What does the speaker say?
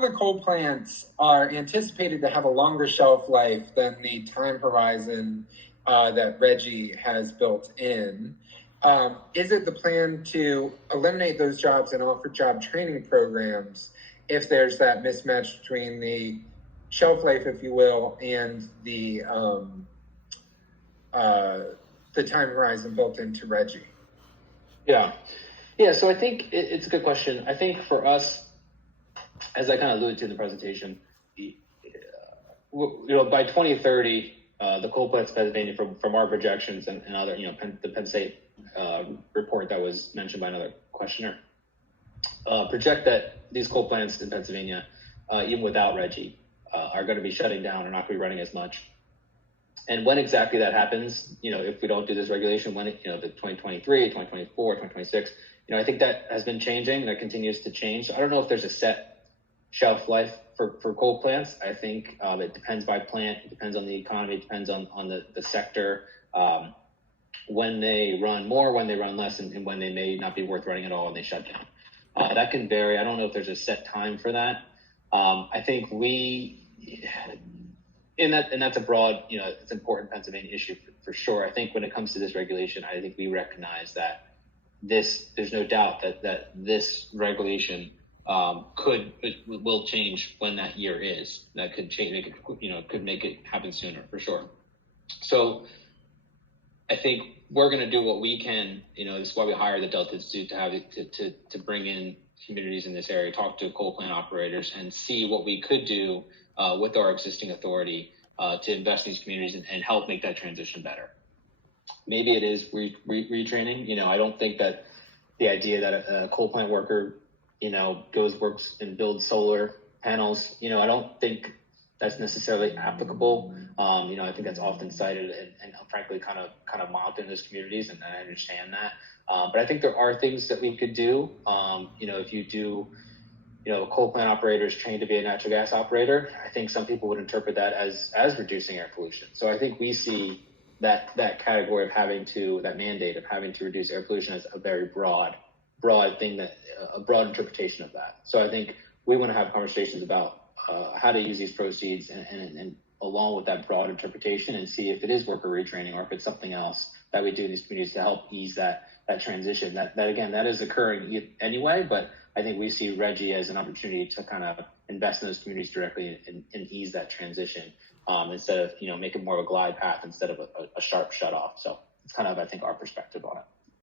the coal plants are anticipated to have a longer shelf life than the time horizon that RGGI has built in. Is it the plan to eliminate those jobs and offer job training programs if there's that mismatch between the shelf life, if you will, and the time horizon built into RGGI? Yeah. So I think it's a good question. I think for us, as I kind of alluded to in the presentation, by 2030, the coal plants in Pennsylvania, from our projections and other, the Penn State report that was mentioned by another questioner, project that these coal plants in Pennsylvania, even without RGGI, are going to be shutting down or not going to be running as much. And when exactly that happens, if we don't do this regulation, when the 2023, 2024, 2026, I think that has been changing. That continues to change. So I don't know if there's a set shelf life for coal plants. I think it depends by plant. It depends on the economy. It depends on the sector. When they run more, when they run less, and when they may not be worth running at all and they shut down. That can vary. I don't know if there's a set time for that. I think and that's a broad, it's an important Pennsylvania issue for sure. I think when it comes to this regulation, I think we recognize that there's no doubt that this regulation will change when that year is. That could change, could make it happen sooner for sure. So I think we're going to do what we can. This is why we hired the Delta Institute to bring in communities in this area, talk to coal plant operators, and see what we could do with our existing authority to invest in these communities and help make that transition better. Maybe it is retraining. I don't think that the idea that a coal plant worker, works and builds solar panels, I don't think that's necessarily applicable. I think that's often cited and frankly kind of mocked in those communities, and I understand that. But I think there are things that we could do. If you do, a coal plant operator is trained to be a natural gas operator, I think some people would interpret that as reducing air pollution. So I think we see that category of that mandate of having to reduce air pollution as a very broad thing, a broad interpretation of that. So I think we want to have conversations about how to use these proceeds and along with that broad interpretation, and see if it is worker retraining or if it's something else that we do in these communities to help ease that transition. That again, that is occurring anyway, but I think we see RGGI as an opportunity to kind of invest in those communities directly and ease that transition instead of, make it more of a glide path instead of a sharp shut off. So it's kind of, I think, our perspective on it.